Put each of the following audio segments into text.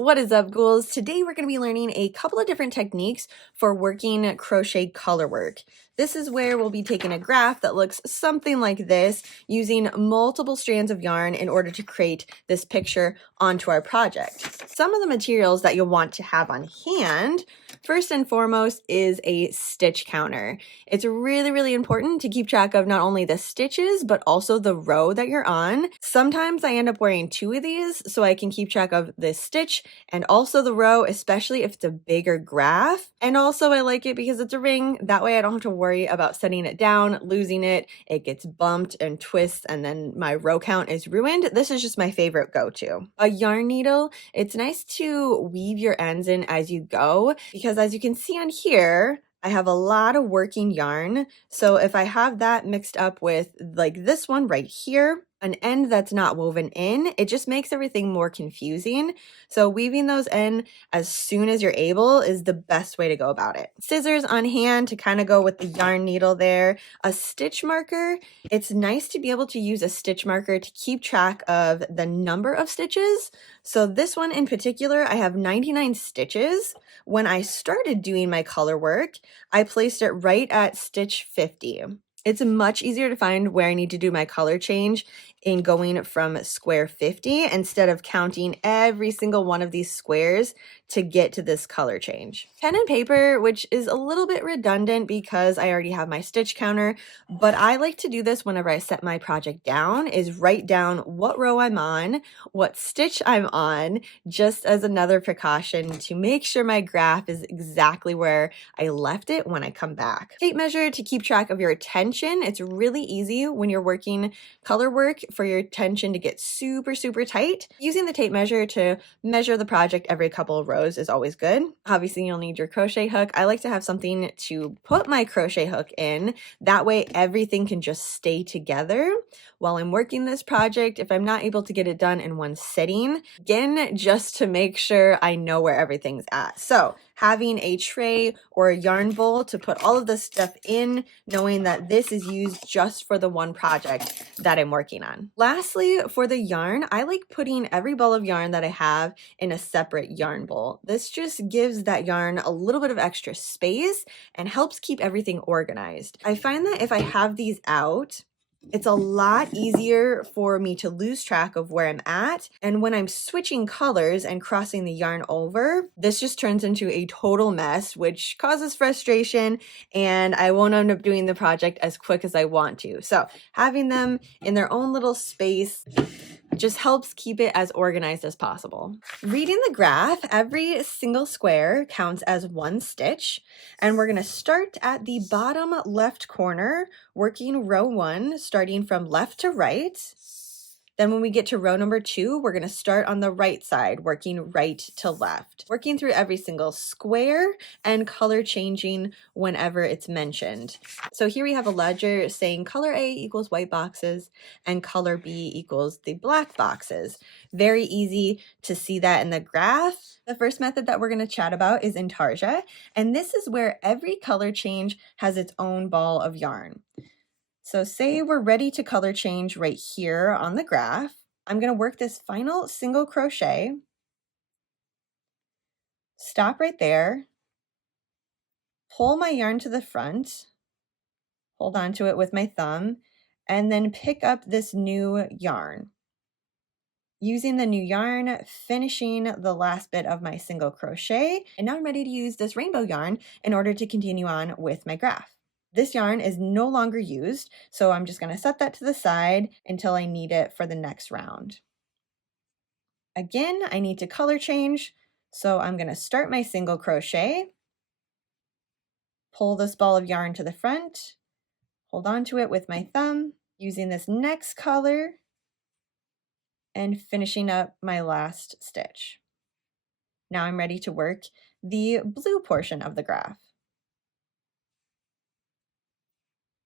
What is up, ghouls? Today we're going to be learning a couple of different techniques for working crochet color work. This is where we'll be taking a graph that looks something like this, using multiple strands of yarn in order to create this picture onto our project. Some of the materials that you'll want to have on hand, first and foremost, is a stitch counter. It's really important to keep track of not only the stitches, but also the row that you're on. Sometimes I end up wearing two of these so I can keep track of the stitch and also the row, especially if it's a bigger graph. And also I like it because it's a ring. That way I don't have to worry about setting it down, losing it. It gets bumped and twists and then my row count is ruined. This is just my favorite go-to. A yarn needle, it's nice to weave your ends in as you go because as you can see on here, I have a lot of working yarn. So if I have that mixed up with like this one right here, an end that's not woven in, it just makes everything more confusing. So weaving those in as soon as you're able is the best way to go about it. Scissors on hand to kind of go with the yarn needle there. A stitch marker. It's nice to be able to use a stitch marker to keep track of the number of stitches. So this one in particular, I have 99 stitches. When I started doing my color work, I placed it right at stitch 50. It's much easier to find where I need to do my color change in going from square 50 instead of counting every single one of these squares to get to this color change. Pen and paper, which is a little bit redundant because I already have my stitch counter, but I like to do this whenever I set my project down, is write down what row I'm on, what stitch I'm on, just as another precaution to make sure my graph is exactly where I left it when I come back. Tape measure to keep track of your tension. It's really easy when you're working color work for your tension to get super tight. Using the tape measure to measure the project every couple of rows is always good. Obviously you'll need your crochet hook. I like to have something to put my crochet hook in. That way everything can just stay together while I'm working this project. If I'm not able to get it done in one sitting, again, just to make sure I know where everything's at. So having a tray or a yarn bowl to put all of this stuff in, knowing that this is used just for the one project that I'm working on. Lastly, for the yarn, I like putting every ball of yarn that I have in a separate yarn bowl. This just gives that yarn a little bit of extra space and helps keep everything organized. I find that if I have these out, it's a lot easier for me to lose track of where I'm at. And when I'm switching colors and crossing the yarn over, this just turns into a total mess, which causes frustration and I won't end up doing the project as quick as I want to. So having them in their own little space just helps keep it as organized as possible. Reading the graph, every single square counts as one stitch, and we're going to start at the bottom left corner, working row 1, starting from left to right. Then when we get to row number 2, we're going to start on the right side, working right to left, working through every single square and color changing whenever it's mentioned. So here we have a ledger saying color A equals white boxes and color B equals the black boxes. Very easy to see that in the graph. The first method that we're going to chat about is Intarsia, and this is where every color change has its own ball of yarn. So say we're ready to color change right here on the graph. I'm going to work this final single crochet, stop right there, pull my yarn to the front, hold on to it with my thumb, and then pick up this new yarn. Using the new yarn, finishing the last bit of my single crochet, and now I'm ready to use this rainbow yarn in order to continue on with my graph. This yarn is no longer used, so I'm just going to set that to the side until I need it for the next round. Again, I need to color change, so I'm going to start my single crochet, pull this ball of yarn to the front, hold on to it with my thumb, using this next color, and finishing up my last stitch. Now I'm ready to work the blue portion of the graph.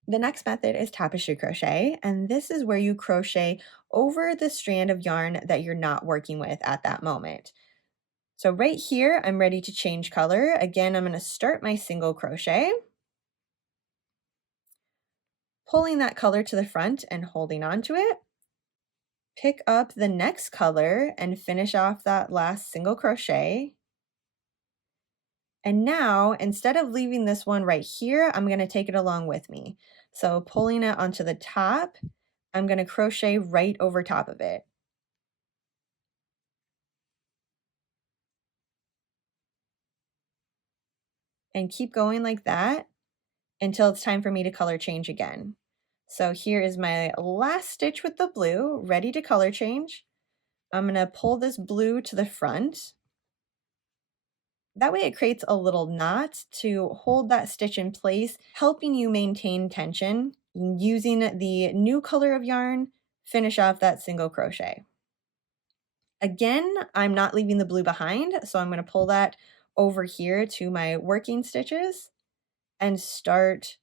The next method is tapestry crochet, and this is where you crochet over the strand of yarn that you're not working with at that moment. So right here, I'm ready to change color. Again, I'm going to start my single crochet, pulling that color to the front and holding on to it. Pick up the next color and finish off that last single crochet. And now, instead of leaving this one right here, I'm going to take it along with me. So pulling it onto the top, I'm going to crochet right over top of it. And keep going like that until it's time for me to color change again. So here is my last stitch with the blue, ready to color change. I'm going to pull this blue to the front. That way it creates a little knot to hold that stitch in place, helping you maintain tension. Using the new color of yarn, finish off that single crochet. Again, I'm not leaving the blue behind, so I'm going to pull that over here to my working stitches and start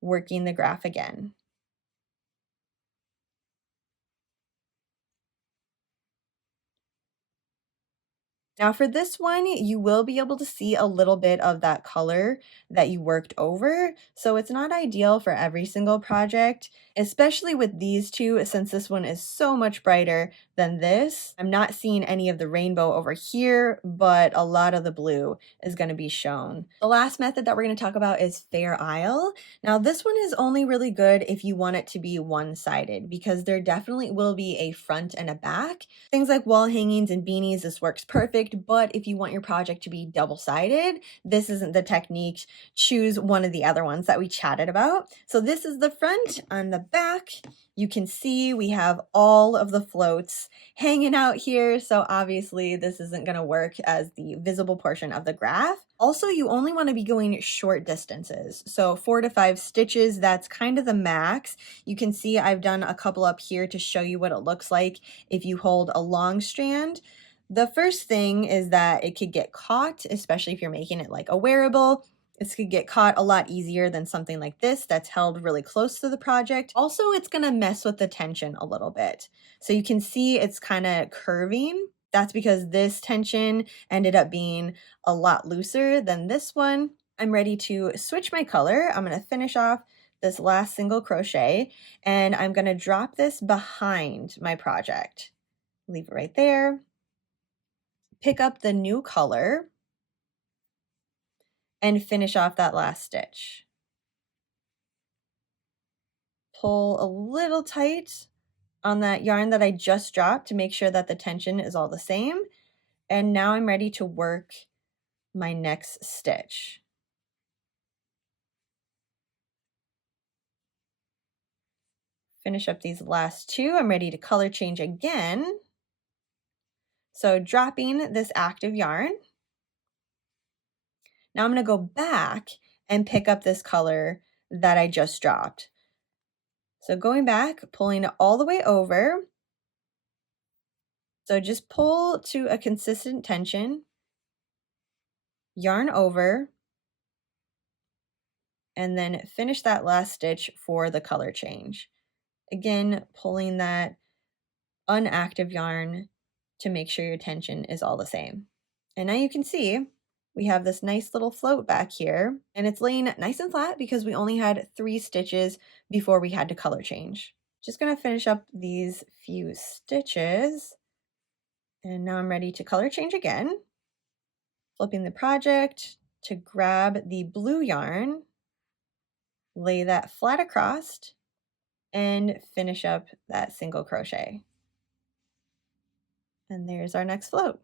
working the graph again. Now for this one, you will be able to see a little bit of that color that you worked over, so it's not ideal for every single project, especially with these two, since this one is so much brighter than this. I'm not seeing any of the rainbow over here, but a lot of the blue is going to be shown. The last method that we're going to talk about is Fair Isle. Now this one is only really good if you want it to be one-sided, because there definitely will be a front and a back. Things like wall hangings and beanies, this works perfect, but if you want your project to be double-sided, this isn't the technique. Choose one of the other ones that we chatted about. So this is the front. On the back, you can see we have all of the floats hanging out here, so obviously this isn't going to work as the visible portion of the graph. Also, you only want to be going short distances, so 4 to 5 stitches, that's kind of the max. You can see I've done a couple up here to show you what it looks like if you hold a long strand. The first thing is that it could get caught, especially if you're making it like a wearable. This could get caught a lot easier than something like this that's held really close to the project. Also, it's going to mess with the tension a little bit. So you can see it's kind of curving. That's because this tension ended up being a lot looser than this one. I'm ready to switch my color. I'm going to finish off this last single crochet, and I'm going to drop this behind my project. Leave it right there. Pick up the new color and finish off that last stitch. Pull a little tight on that yarn that I just dropped to make sure that the tension is all the same. And now I'm ready to work my next stitch. Finish up these last two. I'm ready to color change again. So dropping this active yarn. Now I'm going to go back and pick up this color that I just dropped. So going back, pulling it all the way over. So just pull to a consistent tension, yarn over, and then finish that last stitch for the color change. Again, pulling that unactive yarn to make sure your tension is all the same. And now you can see we have this nice little float back here, and it's laying nice and flat because we only had 3 stitches before we had to color change. Just going to finish up these few stitches, and now I'm ready to color change again. Flipping the project to grab the blue yarn, lay that flat across, and finish up that single crochet. And there's our next float.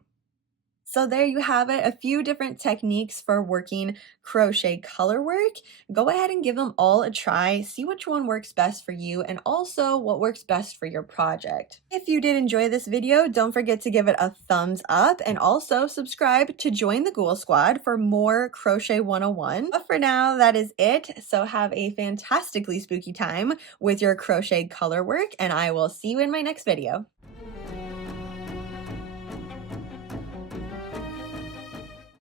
So there you have it, a few different techniques for working crochet color work. Go ahead and give them all a try, see which one works best for you, and also what works best for your project. If you did enjoy this video, don't forget to give it a thumbs up, and also subscribe to join the Ghoul Squad for more Crochet 101. But for now, that is it. So have a fantastically spooky time with your crochet color work, and I will see you in my next video.